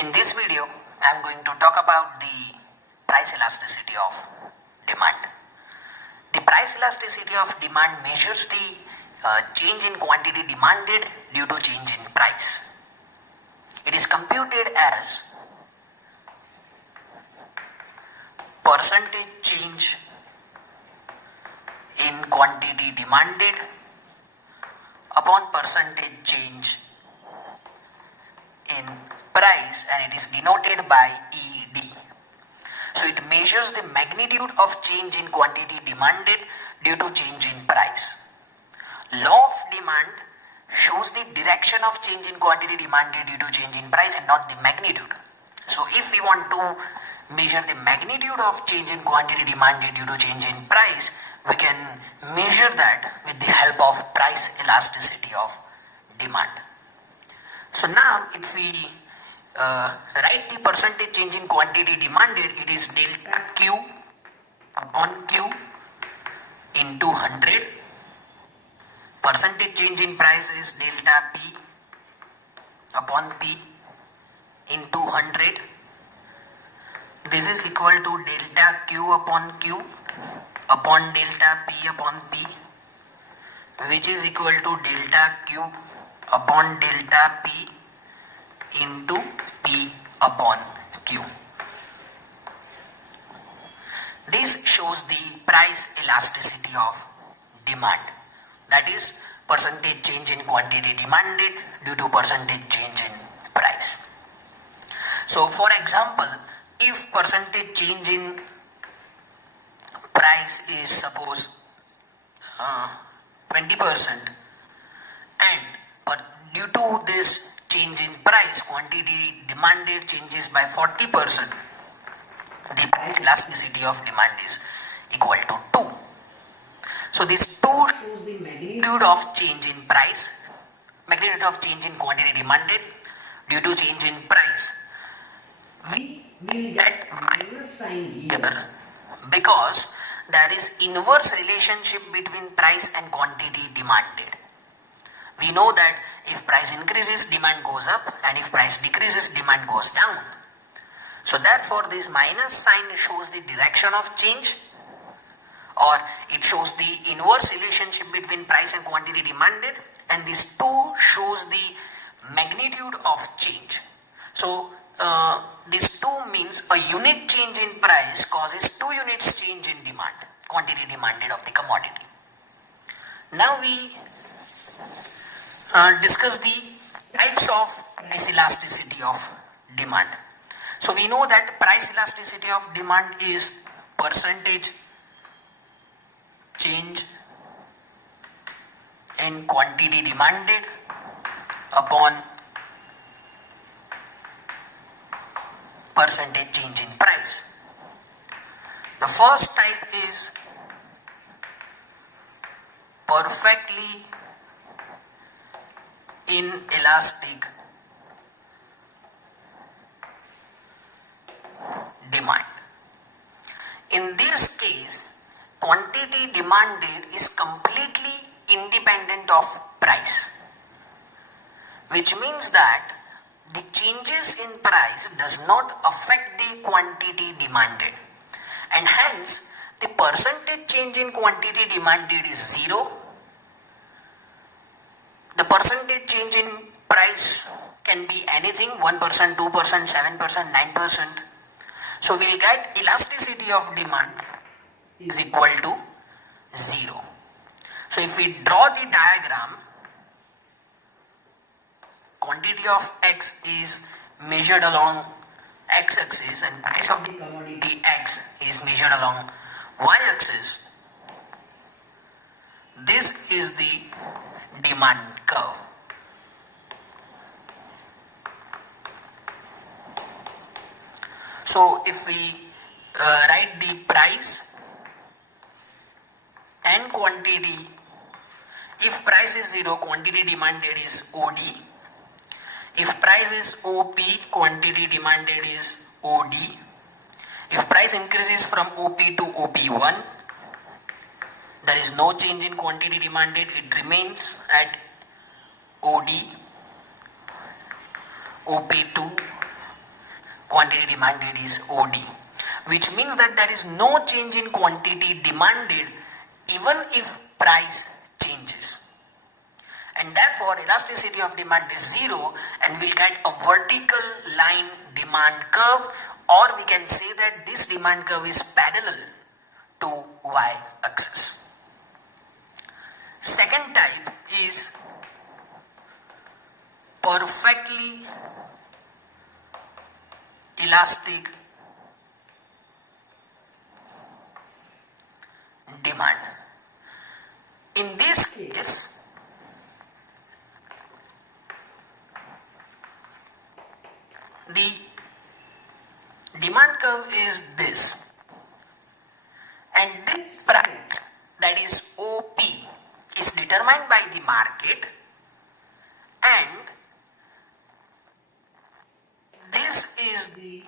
In this video, I am going to talk about the price elasticity of demand. The price elasticity of demand measures the change in quantity demanded due to change in price. It is computed as percentage change in quantity demanded upon percentage change in price, and it is denoted by ED. So it measures the magnitude of change in quantity demanded due to change in price. Law of demand shows the direction of change in quantity demanded due to change in price and not the magnitude. So if we want to measure the magnitude of change in quantity demanded due to change in price, we can measure that with the help of price elasticity of demand. So now if we write the percentage change in quantity demanded, it is delta Q upon Q into 100. Percentage change in price is delta P upon P into 100. This is equal to delta Q upon Q upon delta P upon P, which is equal to delta Q upon delta P into P upon Q. This shows the price elasticity of demand, that is percentage change in quantity demanded due to percentage change in price. So for example, if percentage change in price is suppose 20%, and but due to this change in price, quantity demanded changes by 40%, the price elasticity of demand is equal to 2. So this 2 shows the magnitude of change in price, magnitude of change in quantity demanded due to change in price. We will get minus sign here because there is inverse relationship between price and quantity demanded. We know that if price increases, demand goes up, and if price decreases, demand goes down. So therefore this minus sign shows the direction of change, or it shows the inverse relationship between price and quantity demanded, and this 2 shows the magnitude of change. So this 2 means a unit change in price causes 2 units change in demand, quantity demanded of the commodity. Now we discuss the types of price elasticity of demand. So we know that price elasticity of demand is percentage change in quantity demanded upon percentage change in price. The first type is perfectly inelastic demand. In this case, quantity demanded is completely independent of price, which means that the changes in price does not affect the quantity demanded, and hence the percentage change in quantity demanded is 0. The percentage change in price can be anything, 1%, 2%, 7%, 9%. So we'll get elasticity of demand is equal to 0. So if we draw the diagram, quantity of X is measured along X-axis and price of the commodity X is measured along Y-axis. This is the demand curve. So if we write the price and quantity, if price is 0, quantity demanded is OD. If price is OP, quantity demanded is OD. If price increases from OP to OP1, there is no change in quantity demanded, it remains at OD, OP2, quantity demanded is OD, which means that there is no change in quantity demanded even if price changes. And therefore elasticity of demand is 0, and we'll get a vertical line demand curve, or we can say that this demand curve is parallel to y-axis. Second type is perfectly elastic demand. In this case, the demand curve is this, and this price, that is OP, is determined by the market, and this is the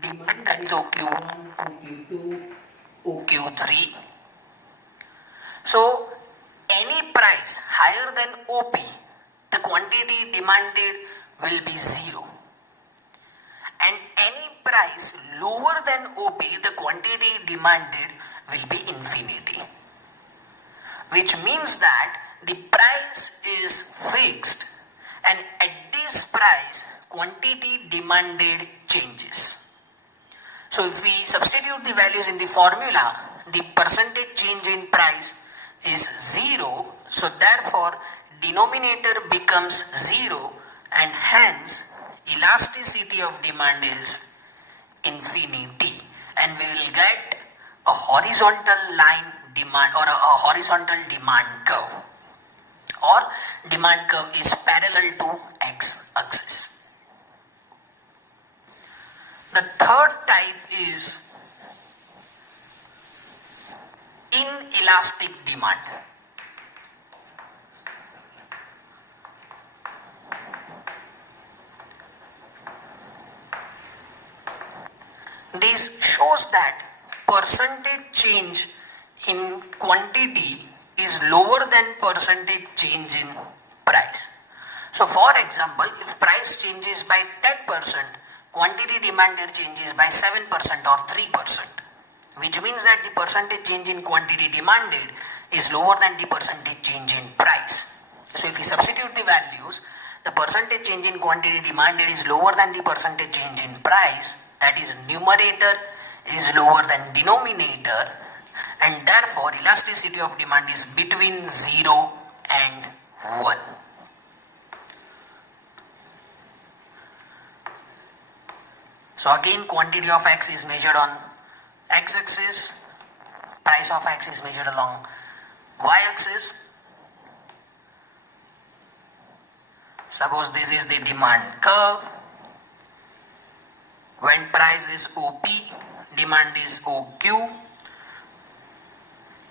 demand, that is OQ1, OQ2, OQ3. So any price higher than OP, the quantity demanded will be 0, and any price lower than OP, the quantity demanded will be infinity, which means that the price is fixed, and at this price quantity demanded changes. So if we substitute the values in the formula, the percentage change in price is 0, so therefore denominator becomes 0, and hence elasticity of demand is infinity, and we will get a horizontal line demand, or a horizontal demand curve, or demand curve is parallel to x-axis. The third type is inelastic demand. This shows that percentage change in quantity is lower than percentage change in price. So for example, if price changes by 10%, quantity demanded changes by 7% or 3%, which means that the percentage change in quantity demanded is lower than the percentage change in price. So if we substitute the values, the percentage change in quantity demanded is lower than the percentage change in price, that is numerator is lower than denominator, and therefore elasticity of demand is between 0 and 1. So again, quantity of X is measured on x-axis, price of X is measured along y-axis. Suppose this is the demand curve. When price is OP, demand is OQ.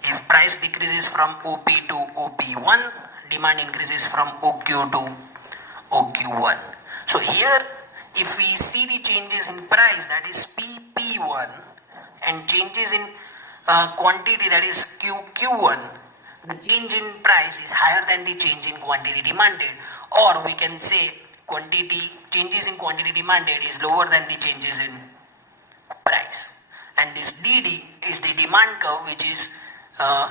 If price decreases from OP to OP1, demand increases from OQ to OQ1. So here, if we see the changes in price, that is PP1, and changes in quantity, that is QQ1, the change in price is higher than the change in quantity demanded, or we can say changes in quantity demanded is lower than the changes in price. And this DD is the demand curve, which is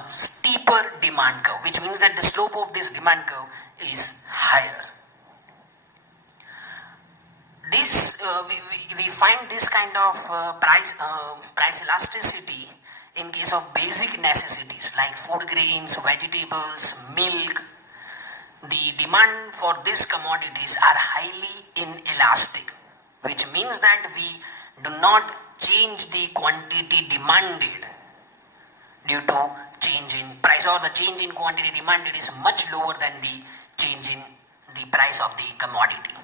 steeper demand curve, which means that the slope of this demand curve is higher. This we find this kind of price elasticity in case of basic necessities like food grains, vegetables, milk. The demand for these commodities are highly inelastic, which means that we do not change the quantity demanded due to change in price, or the change in quantity demanded is much lower than the change in the price of the commodity.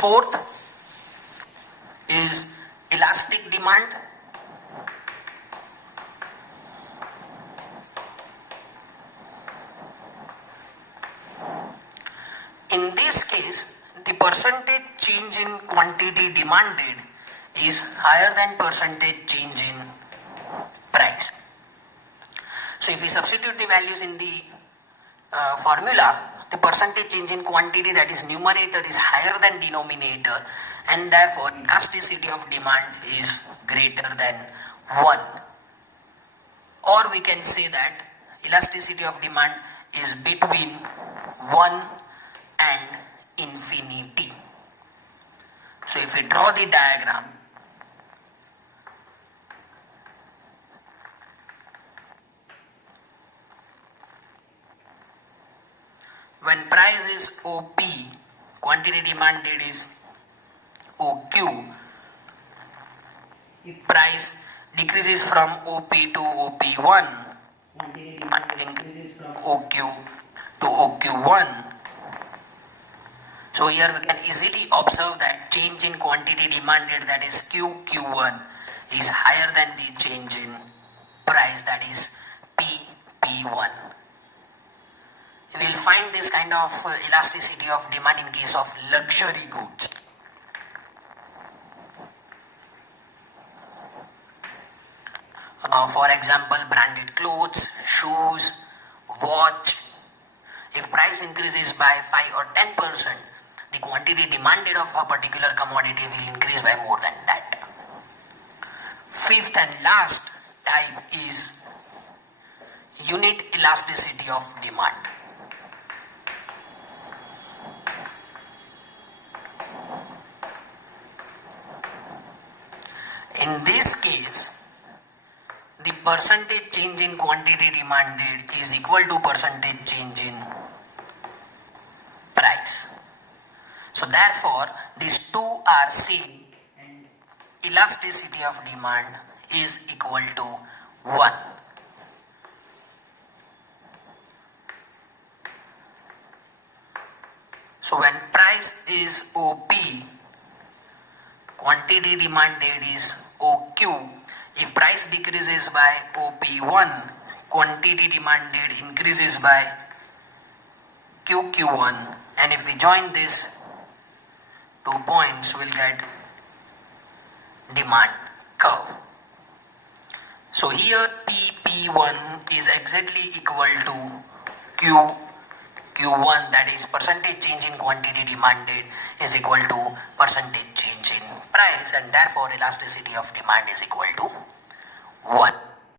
Fourth is elastic demand. In this case, the percentage change in quantity demanded is higher than percentage change in price. So if we substitute the values in the formula, the percentage change in quantity, that is numerator, is higher than denominator, and therefore elasticity of demand is greater than 1. Or we can say that elasticity of demand is between 1 and infinity. So if we draw the diagram, when price is OP, quantity demanded is OQ. If price decreases from OP to OP1, quantity demanded increases from OQ to OQ1. So here we can easily observe that change in quantity demanded, that is QQ1, is higher than the change in price, that is PP1. We will find this kind of elasticity of demand in case of luxury goods. For example, branded clothes, shoes, watch. If price increases by 5 or 10%, the quantity demanded of a particular commodity will increase by more than that. Fifth and last type is unit elasticity of demand. In this case, the percentage change in quantity demanded is equal to percentage change in price. So therefore, these two are same and elasticity of demand is equal to 1. So when price is OP, quantity demanded is OQ. If price decreases by OP1, quantity demanded increases by QQ1, and if we join these 2 points, we'll get demand curve. So here PP1 is exactly equal to QQ1, that is percentage change in quantity demanded is equal to percentage change in price, and therefore elasticity of demand is equal to 1.